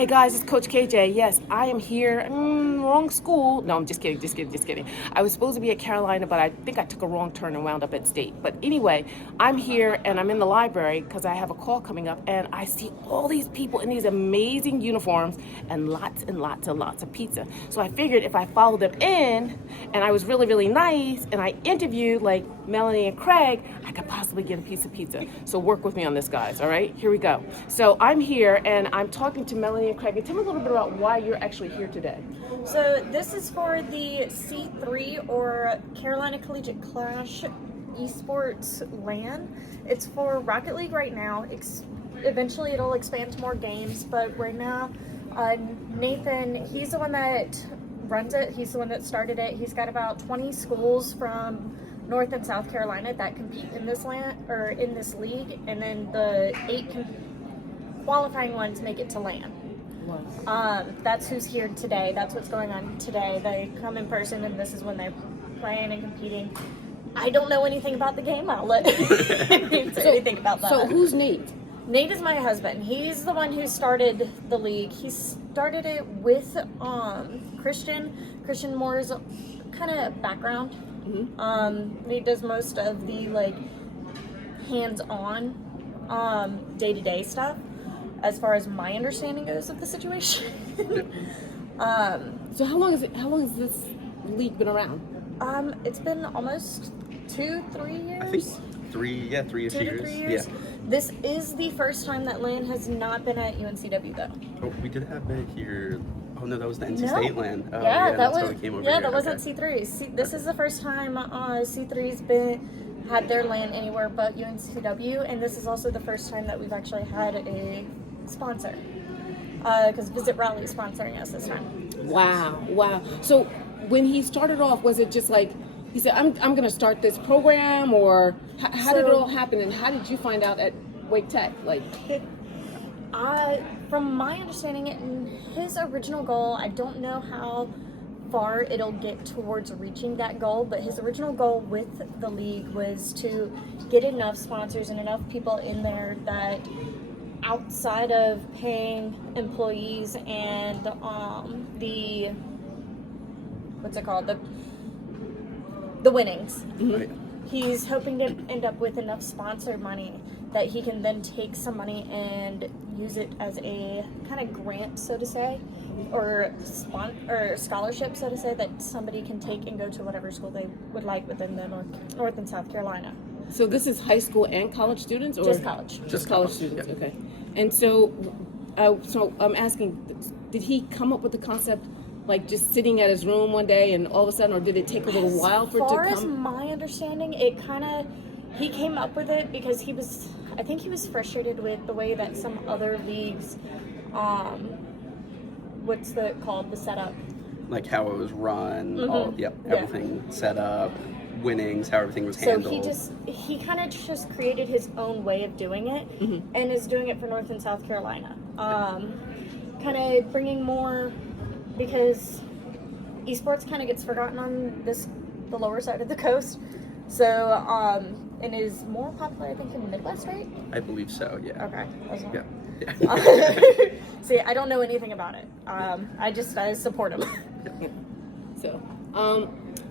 Hey guys, it's Coach KJ. Yes, I am here. Wrong school. No, I'm just kidding. I was supposed to be at Carolina, but I think I took a wrong turn and wound up at State. But anyway, I'm here and I'm in the library because I have a call coming up, and I see all these people in these amazing uniforms and lots of pizza. So I figured if I followed them in and I was really, really nice and I interviewed like Melanie and Craig, I could possibly get a piece of pizza. So work with me on this, guys. All right, here we go. So I'm here and I'm talking to Melanie and Craig. And tell me a little bit about why you're actually here today. So this is for the C3 or Carolina Collegiate Clash esports LAN. It's for Rocket League right now. Eventually it'll expand to more games, but right now Nathan, he's the one that runs it. He's the one that started it. He's got about 20 schools from North and South Carolina that compete in this LAN or in this league, and then the 8 qualifying ones make it to LAN. That's who's here today. That's what's going on today. They come in person, and this is when they're playing and competing. I don't know anything about the game. I'll let Nate say anything about that. So who's Nate? Nate is my husband. He's the one who started the league. He started it with Christian Moore's kind of background. Mm-hmm. He does most of the like hands-on day-to-day stuff, as far as my understanding goes of the situation. So how long has this league been around? It's been almost 2-3 years. I think 3-ish years. 3 years. Yeah. This is the first time that LAN has not been at UNCW though. Oh, we did have it here. Oh no, that was the NC State LAN. Oh, yeah, that was. how it came over yeah, here. that wasn't Okay. C3. This is the first time C3's had their LAN anywhere but UNCW, and this is also the first time that we've actually had a sponsor. Because Visit Rally is sponsoring us this time. Wow. So when he started off, was it just like he said, "I'm going to start this program," or how did it all happen? And how did you find out at Wake Tech? Like, from my understanding, in his original goal, I don't know how far it'll get towards reaching that goal, but his original goal with the league was to get enough sponsors and enough people in there that outside of paying employees and the what's it called, the winnings, Right. he's hoping to end up with enough sponsor money that he can then take some money and use it as a kind of grant, so to say, or scholarship, so to say, that somebody can take and go to whatever school they would like within the North and South Carolina. so this is high school and college students, or Just college. Just college students. Yeah. Okay. And so I'm asking, did he come up with the concept like just sitting at his room one day and all of a sudden, or did it take a little while for it to come? As far as my understanding, he came up with it because I think he was frustrated with the way that some other leagues, what's called, the setup. Like how it was run, Mm-hmm. everything set up, winnings, how everything was handled. So he kind of just created his own way of doing it, and is doing it for North and South Carolina. Kind of bringing more, because esports kind of gets forgotten on the lower side of the coast. So, and is more popular, I think, in the Midwest, right? I believe so, yeah. Okay. That's one. Yeah. See, I don't know anything about it. I support him. So,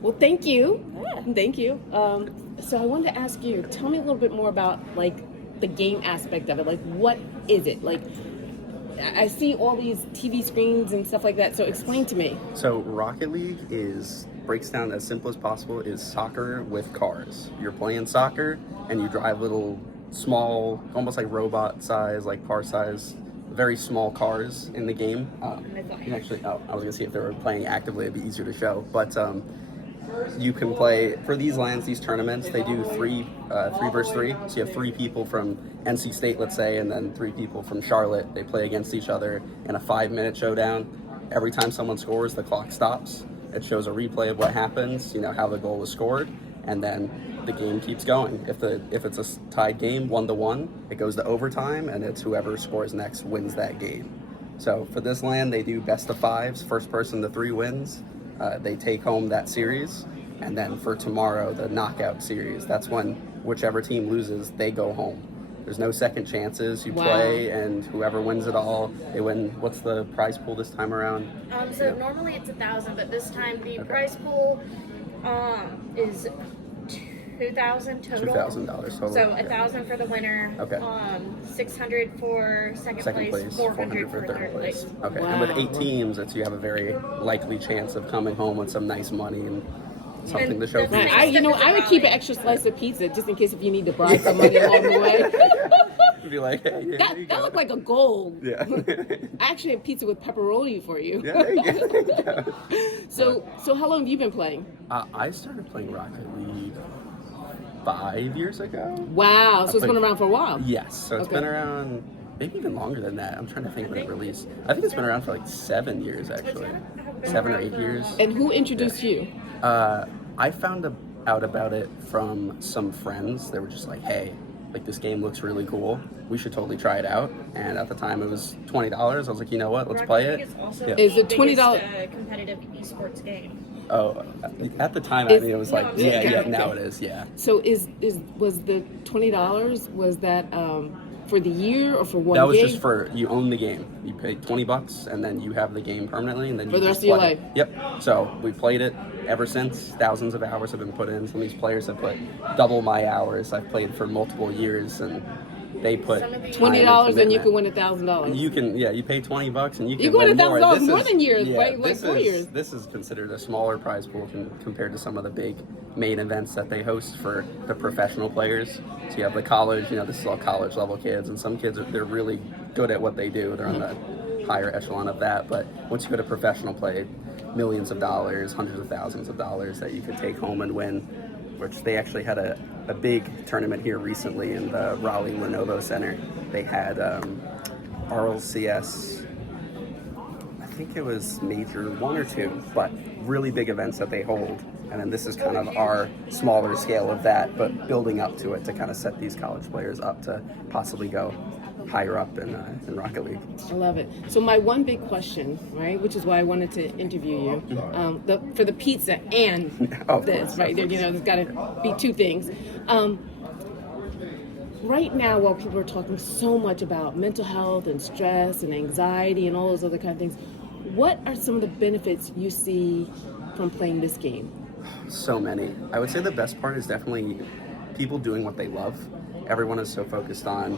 well, thank you. Yeah. Thank you. So I wanted to ask you, tell me a little bit more about like the game aspect of it. Like, what is it? Like, I see all these TV screens and stuff like that. So explain to me. So Rocket League breaks down as simple as possible, is soccer with cars. You're playing soccer and you drive little small, almost like robot size, like car size, very small cars in the game. You actually, I was gonna see if they were playing actively, it'd be easier to show. But you can play for these LANs, these tournaments. They do three versus three. So you have 3 people from NC State, let's say, and then 3 people from Charlotte. They play against each other in a 5-minute showdown. Every time someone scores, the clock stops. It shows a replay of what happens, how the goal was scored, and then the game keeps going. If it's a tied game, 1-1, it goes to overtime, and it's whoever scores next wins that game. So for this LAN, they do best of 5s, first person to 3 wins. They take home that series, and then for tomorrow, the knockout series, that's when whichever team loses, they go home. There's no second chances. You Wow. play, and whoever wins it all, they win. What's the prize pool this time around? So normally it's 1,000, but this time the prize pool is 2,000 total. $2,000 total. So 1,000 for the winner. Okay. 600 for second place, 400 for third place. Okay, Wow. and with 8 teams, you have a very likely chance of coming home with some nice money and something And to show for that's you. Right. I would keep an extra slice of pizza just in case if you need to bribe somebody along the way. Be like, hey, here you That go. looked like a goal. Yeah. I actually have pizza with pepperoni for you. Yeah, there you go. So how long have you been playing? I started playing Rocket League 5 years ago. Wow, so it's played- been around for a while. Yes, so it's Okay. been around maybe even longer than that. I'm trying to think when it released. I think it's been around for like 7 years actually. 7 or 8 years. And who introduced you? I found out about it from some friends. They were just like, hey, like this game looks really cool. We should totally try it out. And at the time it was $20. I was like, you know what, let's play it. Rocket League is also Yeah. the Is it $20? biggest, competitive esports game. Oh, at the time, Is- I mean, it was No, like, I'm saying- yeah, okay. now it is, yeah. So was the $20, was that for the year or for one That was game? just for, you own the game. You pay $20 and then you have the game permanently and then For you the just rest of your play it. life? Yep. So we played it ever since. Thousands of hours have been put in. Some of these players have put double my hours. I've played for multiple years and they put Some of the- $20 and you commitment. can win $1,000. You can, yeah, you pay $20 and you can You can win win more. $1,000 This more is- than years, yeah, right? Like this 4 is- years. This is considered a smaller prize pool compared to some of the big main events that they host for the professional players. So you have the college, this is all college level kids, and some kids they're really good at what they do. They're on the higher echelon of that. But once you go to professional play, millions of dollars, hundreds of thousands of dollars that you could take home and win. Which they actually had a big tournament here recently in the Raleigh Lenovo Center. They had RLCS, I think it was major 1 or 2, but really big events that they hold. And then this is kind of our smaller scale of that, but building up to it to kind of set these college players up to possibly go higher up in Rocket League. I love it. So my one big question, right, which is why I wanted to interview you, for the pizza and Of this, course, right? of There, there's got to be two things. Right now, while people are talking so much about mental health and stress and anxiety and all those other kind of things, what are some of the benefits you see from playing this game? So many. I would say the best part is definitely people doing what they love. Everyone is so focused on,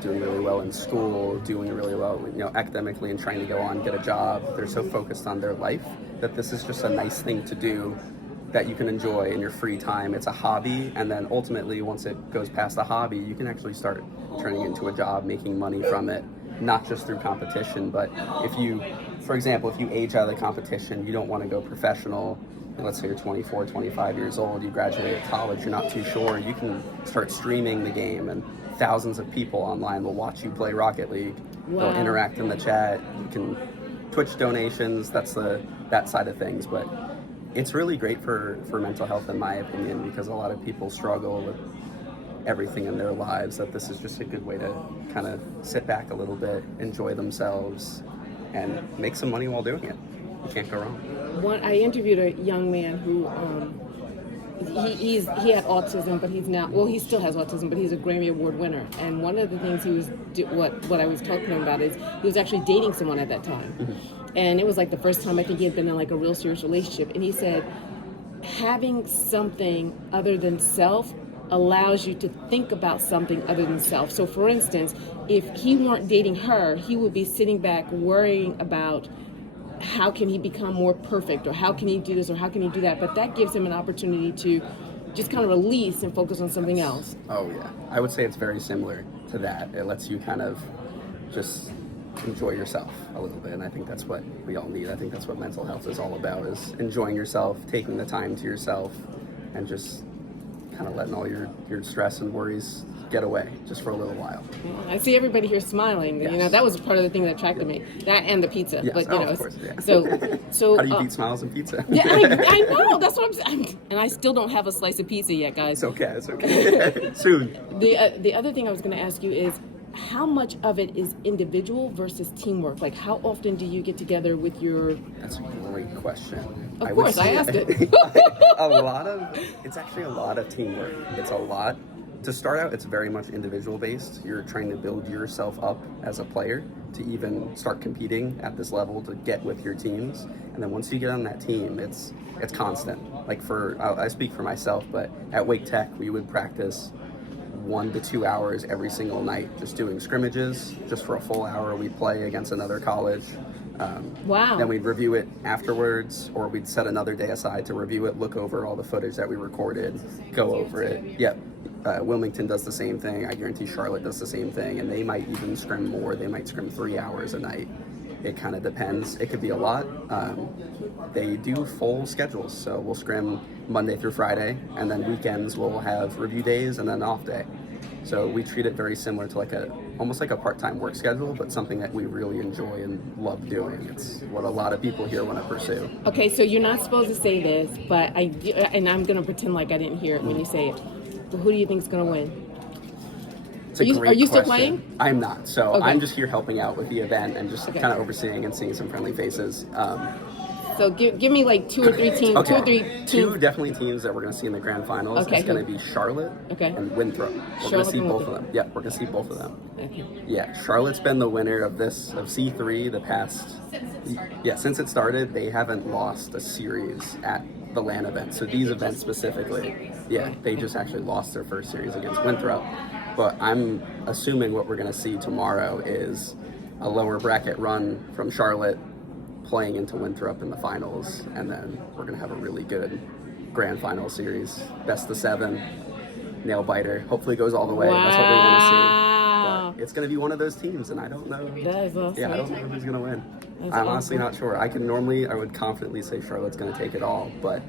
doing really well in school, doing really well, academically and trying to go on, get a job. They're so focused on their life that this is just a nice thing to do that you can enjoy in your free time. It's a hobby, and then ultimately, once it goes past the hobby, you can actually start turning it into a job, making money from it, not just through competition, but if you, for example, if you age out of the competition, you don't want to go professional. Let's say you're 24, 25 years old, you graduate college, you're not too sure, you can start streaming the game and thousands of people online will watch you play Rocket League. Wow. They'll interact in the chat, you can Twitch donations, that's that side of things, but it's really great for mental health in my opinion because a lot of people struggle with everything in their lives, that this is just a good way to kind of sit back a little bit, enjoy themselves, and make some money while doing it. You can't go wrong. I interviewed a young man who he had autism, but he still has autism, but he's a Grammy Award winner. And one of the things he was what I was talking to him about is he was actually dating someone at that time, and it was like the first time I think he had been in like a real serious relationship. And he said having something other than self allows you to think about something other than self. So for instance, if he weren't dating her, he would be sitting back worrying about how can he become more perfect, or how can he do this, or how can he do that. But that gives him an opportunity to just kind of release and focus on something else. Oh yeah, I would say it's very similar to that. It lets you kind of just enjoy yourself a little bit, and I think that's what we all need. I think that's what mental health is all about, is enjoying yourself, taking the time to yourself, and just kind of letting all your stress and worries get away just for a little while. I see everybody here smiling. Yes. That was part of the thing that attracted me. That and the pizza. Yes. But Of course, yeah. So How do you beat smiles and pizza? Yeah, I know. That's what I'm saying. And I still don't have a slice of pizza yet, guys. It's okay. Soon. The other thing I was going to ask you is, how much of it is individual versus teamwork? Like, how often do you get together with your... That's a great question. Of course, I asked it. It's actually a lot of teamwork. It's a lot to start out, it's very much individual based. You're trying to build yourself up as a player to even start competing at this level to get with your teams. And then once you get on that team, it's constant. Like I speak for myself, but at Wake Tech, we would practice 1 to 2 hours every single night, just doing scrimmages. Just for a full hour, we'd play against another college. Wow. Then we'd review it afterwards, or we'd set another day aside to review it, look over all the footage that we recorded, go over it. Yep. Wilmington does the same thing. I guarantee Charlotte does the same thing, and they might even scrim more. They might scrim 3 hours a night. It kind of depends. It could be a lot. They do full schedules, so we'll scrim Monday through Friday, and then weekends we'll have review days and then an off day. So we treat it very similar to almost like a part-time work schedule, but something that we really enjoy and love doing. It's what a lot of people here want to pursue. Okay, so you're not supposed to say this, but and I'm going to pretend like I didn't hear it when you say it. But who do you think is going to win? Are you still playing? I'm not. So okay. I'm just here helping out with the event and just kind of overseeing and seeing some friendly faces. So give me like 2 or 3 teams. Okay. 2 or 3 teams. 2 definitely teams that we're going to see in the grand finals. Okay, it's going to be Charlotte and Winthrop. We're going to see both of them. Yeah, we're going to see both of them. Okay. Yeah, Charlotte's been the winner of C3 the past. Yeah, since it started, they haven't lost a series at the LAN event. So these events specifically, they just actually lost their first series against Winthrop. But I'm assuming what we're going to see tomorrow is a lower bracket run from Charlotte playing into Winthrop in the finals, and then we're going to have a really good grand final series. Best of 7, nail biter. Hopefully it goes all the way. Wow. That's what we want to see. But it's going to be one of those teams, and I don't know. That is awesome. Yeah, I don't know who's going to win. That's I'm honestly awesome. not sure. I would confidently say Charlotte's going to take it all, but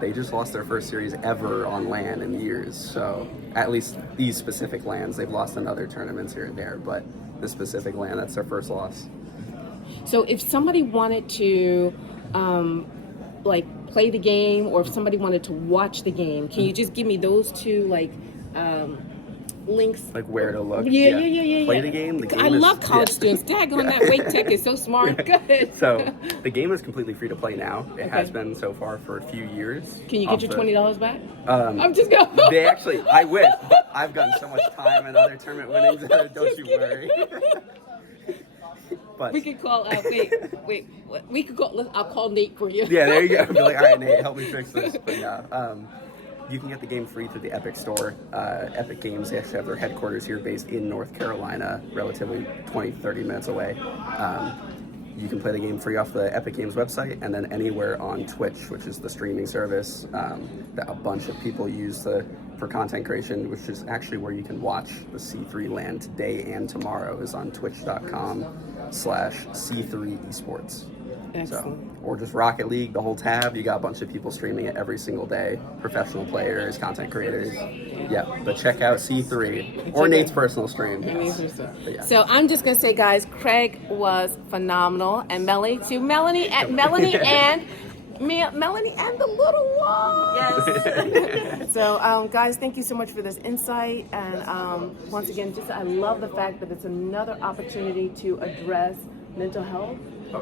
they just lost their first series ever on LAN in years. So at least these specific LANs, they've lost in other tournaments here and there, but this specific LAN, that's their first loss. So if somebody wanted to play the game, or if somebody wanted to watch the game, can you just give me those 2 links? Like where to look. Yeah. Play the game. I love college students. Daggone that Wake Tech is so smart. Good. So the game is completely free to play now. It has been so far for a few years. Can you get your $20 back? I'm just going. They actually, I wish, but I've gotten so much time and other tournament winnings. Don't you worry. But we could call. Wait. We could call. I'll call Nate for you. Yeah, there you go. Be like, all right, Nate, help me fix this. But yeah, you can get the game free through the Epic Store. Epic Games, they actually have their headquarters here, based in North Carolina, relatively 20-30 minutes away. You can play the game free off the Epic Games website, and then anywhere on Twitch, which is the streaming service that a bunch of people use for content creation, which is actually where you can watch the C3 LAN today and tomorrow, is on twitch.com/C3 Esports. Excellent. So, or just Rocket League, the whole tab. You got a bunch of people streaming it every single day. Professional players, content creators. Yeah, but check out C3 or Nate's personal stream. Yeah. So I'm just gonna say, guys, Craig was phenomenal, and Melanie too. Melanie and Melanie and the little one. Yes. So, guys, thank you so much for this insight, and once again, I love the fact that it's another opportunity to address mental health,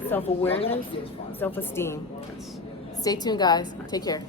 self-awareness, self-esteem. Stay tuned, guys. Take care.